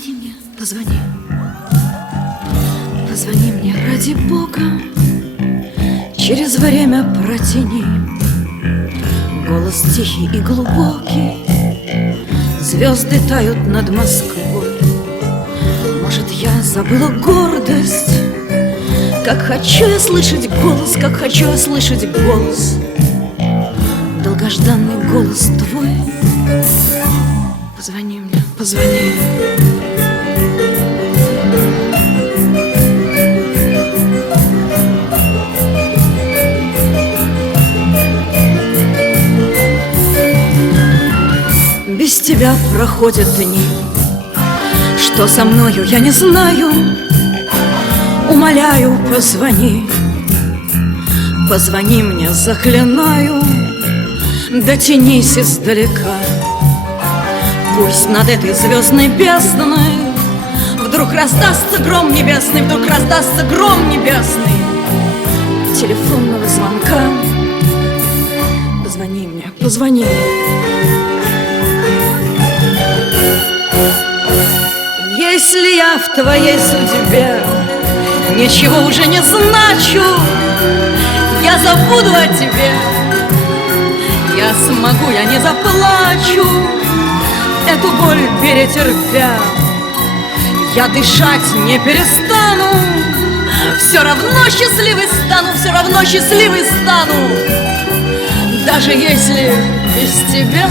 Позвони мне, позвони. Позвони мне, ради Бога. Через время протяни. Голос тихий и глубокий. Звезды тают над Москвой. Может, я забыла гордость? Как хочу я слышать голос, как хочу я слышать голос. Долгожданный голос твой. Позвони мне, позвони. Без тебя проходят дни. Что со мною, я не знаю. Умоляю, позвони. Позвони мне, заклинаю. Дотянись издалека. Пусть над этой звездной бездной вдруг раздастся гром небесный, вдруг раздастся гром небесный телефонного звонка. Позвони мне, позвони. Если я в твоей судьбе ничего уже не значу, я забуду о тебе. Я смогу, я не заплачу, эту боль перетерпя. Я дышать не перестану. Все равно счастливой стану, все равно счастливой стану. Даже если без тебя.